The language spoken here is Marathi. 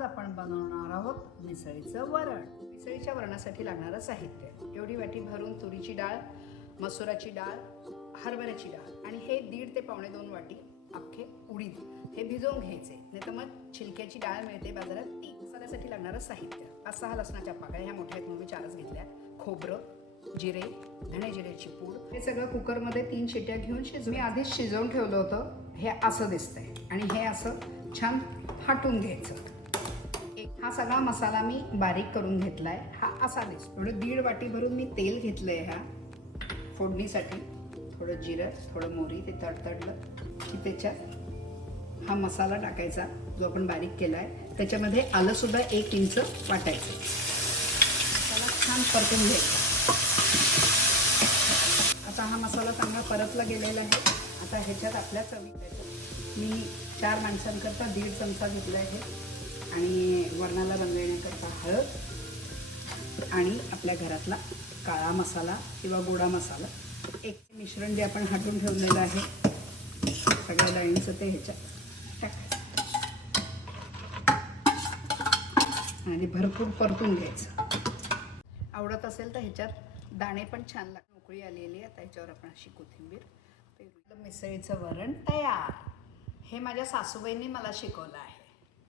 आज आपण बनवणार आहोत मिसळीचं वरण। मिसळीच्या वरणासाठी लागणारं साहित्य, एवढी वाटी भरून तुरीची डाळ, मसुराची डाळ, हरभऱ्याची डाळ आणि हे 1.5 ते 2.25 वाटी अख्खे उडीद हे भिजवून घ्यायचे। नाही तर मग छिलक्याची डाळ मिळते बाजारात, ती। मसाल्यासाठी लागणारं साहित्य 5-6 लसणाच्या पाकळ्या, ह्या मोठ्या म्हणून मी 4च घेतल्या, खोबरं, जिरे, धणे जिऱ्याची पूड, हे सगळं कुकरमध्ये 3 शिट्ट्या घेऊन मी आधीच शिजवून ठेवलं होतं। हे असं दिसतंय आणि हे असं छान फाटून घ्यायचं। हा सगळा मसाला मी बारीक करून घेतलाय, हा असा दिसतो। थोडं 1.5 वाटी भरून मी तेल घेतलंय ह्या फोडणीसाठी। थोडं जिरं, थोडं मोहरी, ते तडतडलं की त्याच्यात हा मसाला टाकायचा जो आपण बारीक केलाय। त्याच्यामध्ये आलं सुद्धा 1 इंच वाटायचं, मसाला छान परतून घ्यायचा। आता हा मसाला चांगला परतला गेलेला आहे। आता ह्याच्यात आपल्या चवीसाठी मी 4 माणसांकरता 1.5 चमचा घेतला आहे आणि वरणाला रंग येण्याकरता हळद आणि आपल्या घरातला काळा मसाला किंवा गोडा मसाला, एक मिश्रण जे आपण हाटून ठेवलेलं आहे सगळ्या डाळींचं ते ह्याच्यात टाकायचं आणि भरपूर परतून घ्यायचं। आवडत असेल तर ह्याच्यात दाणे पण छान लागतात। उकळी आलेली, आता ह्याच्यावर आपण अशी कोथिंबीर। मिसळीचं वरण तयार। हे माझ्या सासूबाईंनी मला शिकवलं आहे।